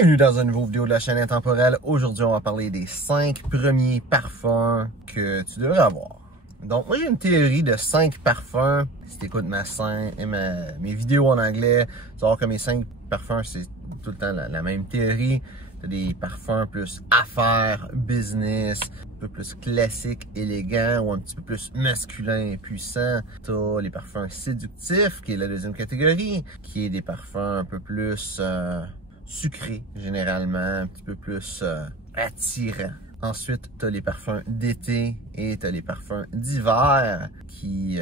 Bienvenue dans une nouvelle vidéo de la chaîne Intemporelle. Aujourd'hui, on va parler des 5 premiers parfums que tu devrais avoir. Donc, moi, j'ai une théorie de 5 parfums. Si tu écoutes mes vidéos en anglais, tu vas voir que mes 5 parfums, c'est tout le temps la même théorie. Tu as des parfums plus affaires, business, un peu plus classique, élégant ou un petit peu plus masculin et puissant. Tu as les parfums séductifs, qui est la deuxième catégorie, qui est des parfums un peu plus sucrés, généralement, un petit peu plus attirants. Ensuite, tu as les parfums d'été et tu as les parfums d'hiver qui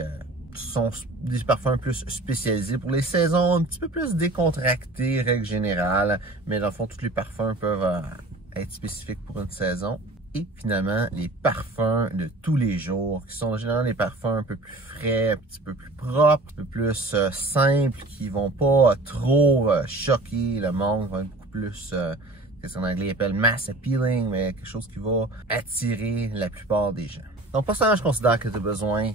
sont des parfums plus spécialisés pour les saisons, un petit peu plus décontractés, règle générale. Mais dans le fond, tous les parfums peuvent être spécifiques pour une saison. Et finalement, les parfums de tous les jours, qui sont généralement des parfums un peu plus frais, un petit peu plus propres, un peu plus simples, qui vont pas trop choquer le monde, vont être beaucoup plus, qu'est-ce qu'en anglais appelle mass appealing, mais quelque chose qui va attirer la plupart des gens. Donc, personnellement, je considère que tu as besoin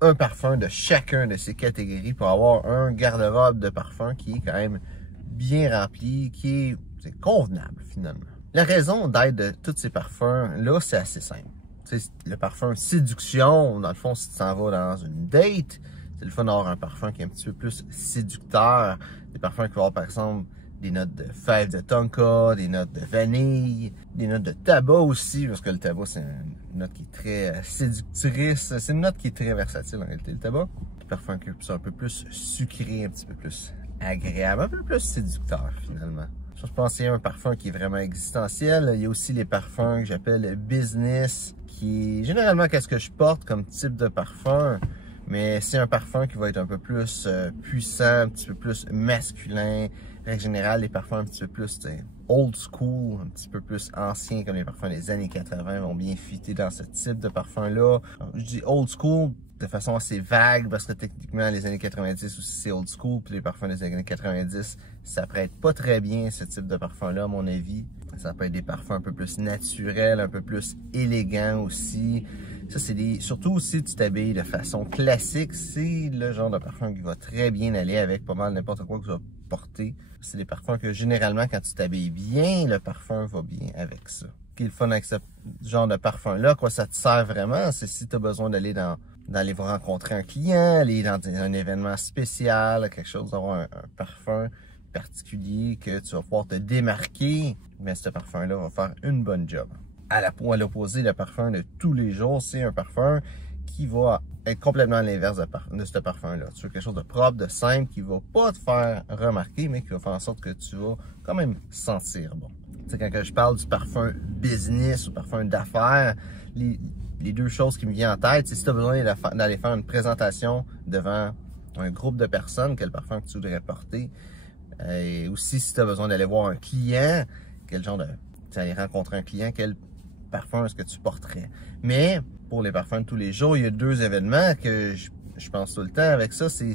d'un parfum de chacun de ces catégories pour avoir un garde-robe de parfum qui est quand même bien rempli, qui est convenable finalement. La raison d'être de tous ces parfums-là, c'est assez simple. T'sais, le parfum séduction, dans le fond, si tu t'en vas dans une date, c'est le fun d'avoir un parfum qui est un petit peu plus séducteur. Des parfums qui vont avoir, par exemple, des notes de fèves de tonka, des notes de vanille, des notes de tabac aussi, parce que le tabac, c'est une note qui est très séductrice. C'est une note qui est très versatile, en réalité, le tabac. Des parfums qui sont un peu plus sucrés, un petit peu plus agréables, un peu plus séducteurs, finalement. Je pense qu'il y a un parfum qui est vraiment existentiel. Il y a aussi les parfums que j'appelle business, qui est généralement qu'est-ce que je porte comme type de parfum, mais c'est un parfum qui va être un peu plus puissant, un petit peu plus masculin. En règle générale, les parfums un petit peu plus old school, un petit peu plus anciens, comme les parfums des années 80 vont bien fitter dans ce type de parfum-là. Je dis old school de façon assez vague, parce que techniquement, les années 90 aussi, c'est old school, puis les parfums des années 90, ça prête pas très bien ce type de parfum-là, à mon avis. Ça peut être des parfums un peu plus naturels, un peu plus élégants aussi. Ça, c'est surtout aussi, tu t'habilles de façon classique, c'est le genre de parfum qui va très bien aller avec pas mal n'importe quoi que tu vas porter. C'est des parfums que généralement, quand tu t'habilles bien, le parfum va bien avec ça. Ce qui est le fun avec ce genre de parfum-là, quoi, ça te sert vraiment, c'est si tu as besoin d'aller d'aller rencontrer un client, aller dans un événement spécial, quelque chose, d'avoir un parfum particulier que tu vas pouvoir te démarquer, mais ce parfum-là va faire une bonne job. À l'opposé, le parfum de tous les jours, c'est un parfum qui va être complètement à l'inverse de ce parfum-là. Tu veux quelque chose de propre, de simple, qui va pas te faire remarquer, mais qui va faire en sorte que tu vas quand même sentir bon. Tu sais, quand je parle du parfum business ou parfum d'affaires, les deux choses qui me viennent en tête, c'est si tu as besoin d'aller faire une présentation devant un groupe de personnes, quel parfum que tu voudrais porter. Et aussi, si tu as besoin d'aller voir un client, quel genre de... Tu aller rencontrer un client, quel parfum est-ce que tu porterais. Mais pour les parfums de tous les jours, il y a deux événements que je pense tout le temps avec ça. C'est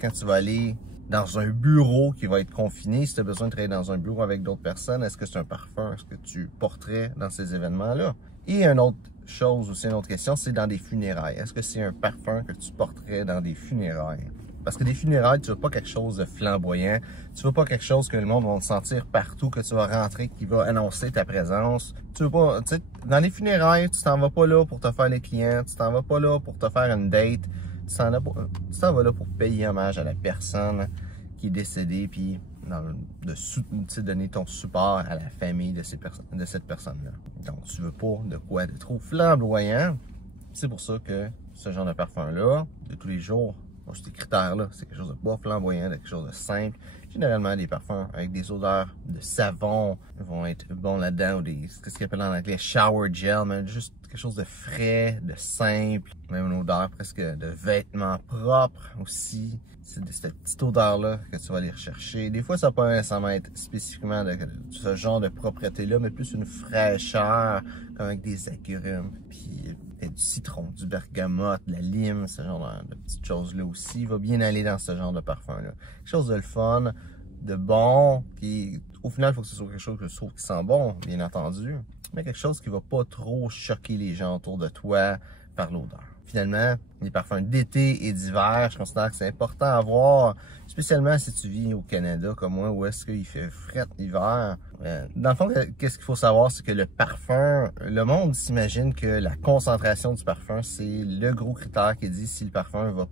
quand tu vas aller dans un bureau qui va être confiné, si tu as besoin de travailler dans un bureau avec d'autres personnes, est-ce que c'est un parfum, est-ce que tu porterais dans ces événements-là? Et une autre chose aussi, une autre question, c'est dans des funérailles. Est-ce que c'est un parfum que tu porterais dans des funérailles? Parce que des funérailles, tu veux pas quelque chose de flamboyant. Tu veux pas quelque chose que le monde va sentir partout, que tu vas rentrer, qui va annoncer ta présence. Tu veux pas, tu sais, dans les funérailles, tu t'en vas pas là pour te faire les clients. Tu t'en vas pas là pour te faire une date. Tu t'en vas là pour payer hommage à la personne qui est décédée, puis de donner ton support à la famille de cette personne-là. Donc, tu veux pas de quoi de trop flamboyant. C'est pour ça que ce genre de parfum-là, de tous les jours, ces critères-là, c'est quelque chose de pas flamboyant, de quelque chose de simple. Généralement, des parfums avec des odeurs de savon vont être bons là-dedans, ou ce qu'ils appellent en anglais shower gel, mais juste quelque chose de frais, de simple, même une odeur presque de vêtements propres aussi. C'est cette petite odeur-là que tu vas aller rechercher. Des fois, ça peut pas nécessairement être spécifiquement de ce genre de propreté-là, mais plus une fraîcheur, comme avec des agrumes, puis du citron, du bergamote, de la lime, ce genre de petites choses-là aussi. Il va bien aller dans ce genre de parfum-là. Quelque chose de le fun, de bon, qui, au final, il faut que ce soit quelque chose que je trouve qui sent bon, bien entendu, mais quelque chose qui va pas trop choquer les gens autour de toi, par l'odeur. Finalement, les parfums d'été et d'hiver, je considère que c'est important à avoir, spécialement si tu vis au Canada comme moi, où est-ce qu'il fait fret l'hiver. Dans le fond, qu'est-ce qu'il faut savoir, c'est que le parfum, le monde s'imagine que la concentration du parfum, c'est le gros critère qui dit si le parfum va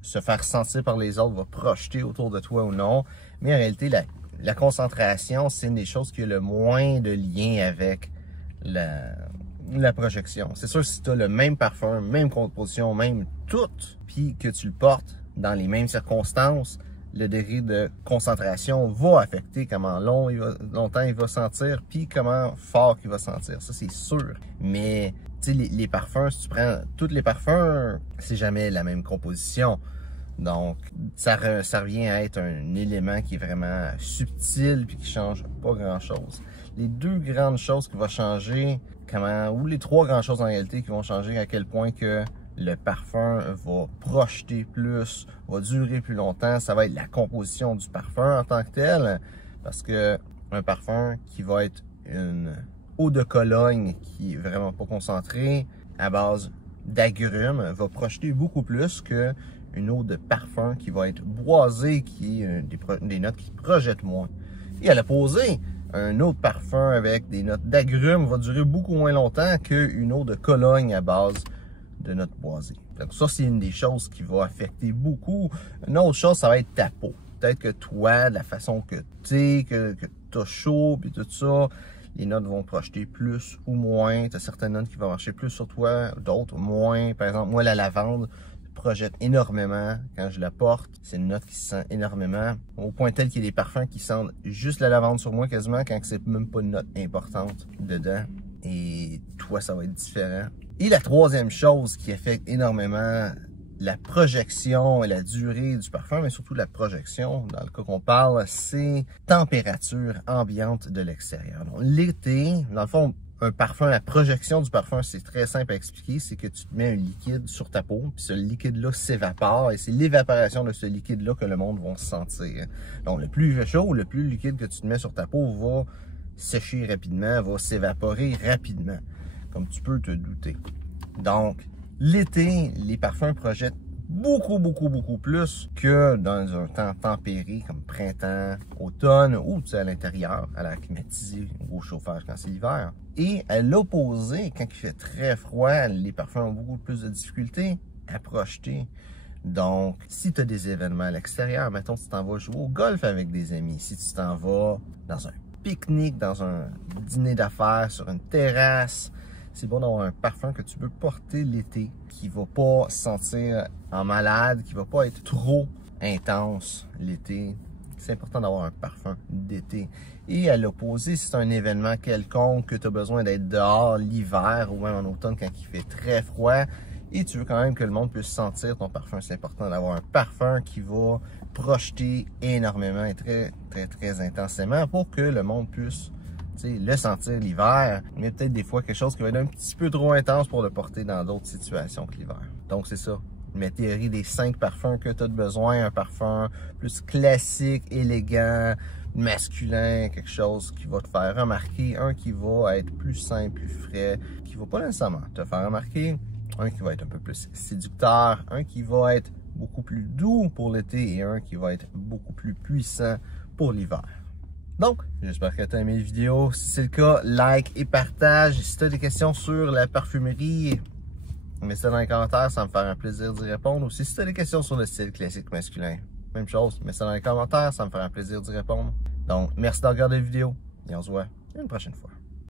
se faire sentir par les autres, va projeter autour de toi ou non. Mais en réalité, la concentration, c'est une des choses qui a le moins de lien avec la projection. C'est sûr, si tu as le même parfum, même composition, même tout, puis que tu le portes dans les mêmes circonstances, le degré de concentration va affecter comment longtemps il va sentir, puis comment fort il va sentir. Ça, c'est sûr. Mais, tu sais, les parfums, si tu prends tous les parfums, c'est jamais la même composition. Donc, ça revient à être un élément qui est vraiment subtil puis qui change pas grand-chose. Les deux grandes choses qui vont changer, ou les trois grandes choses en réalité qui vont changer, à quel point que le parfum va projeter plus, va durer plus longtemps, ça va être la composition du parfum en tant que tel. Parce que un parfum qui va être une eau de Cologne qui est vraiment pas concentrée, à base d'agrumes, va projeter beaucoup plus que une eau de parfum qui va être boisée, qui est des notes qui projettent moins. Et à l'opposé, un autre parfum avec des notes d'agrumes va durer beaucoup moins longtemps qu'une eau de Cologne à base de notes boisées. Donc ça, c'est une des choses qui va affecter beaucoup. Une autre chose, ça va être ta peau. Peut-être que toi, de la façon que tu es, que tu as chaud, puis tout ça, les notes vont projeter plus ou moins. Tu as certaines notes qui vont marcher plus sur toi, d'autres moins. Par exemple, moi, la lavande projette énormément quand je la porte. C'est une note qui se sent énormément, au point tel qu'il y a des parfums qui sentent juste la lavande sur moi quasiment quand c'est même pas une note importante dedans. Et toi, ça va être différent. Et la troisième chose qui affecte énormément la projection et la durée du parfum, mais surtout la projection, dans le cas qu'on parle, c'est température ambiante de l'extérieur. Donc l'été, dans le fond, un parfum, la projection du parfum, c'est très simple à expliquer, c'est que tu te mets un liquide sur ta peau, puis ce liquide-là s'évapore, et c'est l'évaporation de ce liquide-là que le monde va sentir. Donc, le plus il fait chaud, le plus liquide que tu te mets sur ta peau va sécher rapidement, va s'évaporer rapidement, comme tu peux te douter. Donc, l'été, les parfums projettent beaucoup plus que dans un temps tempéré comme printemps, automne ou à l'intérieur, à l'air climatisé ou au chauffage quand c'est l'hiver. Et à l'opposé, quand il fait très froid, les parfums ont beaucoup plus de difficultés à projeter. Donc, si tu as des événements à l'extérieur, mettons tu t'en vas jouer au golf avec des amis, si tu t'en vas dans un pique-nique, dans un dîner d'affaires, sur une terrasse, c'est bon d'avoir un parfum que tu peux porter l'été, qui va pas sentir en malade, qui va pas être trop intense l'été. C'est important d'avoir un parfum d'été. Et à l'opposé, si c'est un événement quelconque, que tu as besoin d'être dehors l'hiver ou même en automne quand il fait très froid, et tu veux quand même que le monde puisse sentir ton parfum, c'est important d'avoir un parfum qui va projeter énormément et très intensément pour que le monde puisse le sentir l'hiver, mais peut-être des fois quelque chose qui va être un petit peu trop intense pour le porter dans d'autres situations que l'hiver. Donc c'est ça, ma théorie des 5 parfums que tu as besoin, un parfum plus classique, élégant, masculin, quelque chose qui va te faire remarquer, un qui va être plus simple, plus frais, qui va pas nécessairement te faire remarquer, un qui va être un peu plus séducteur, un qui va être beaucoup plus doux pour l'été et un qui va être beaucoup plus puissant pour l'hiver. Donc, j'espère que tu as aimé la vidéo. Si c'est le cas, like et partage. Si tu as des questions sur la parfumerie, mets ça dans les commentaires, ça me fera un plaisir d'y répondre. Ou si tu as des questions sur le style classique masculin, même chose, mets ça dans les commentaires, ça me fera un plaisir d'y répondre. Donc, merci de regarder la vidéo et on se voit une prochaine fois.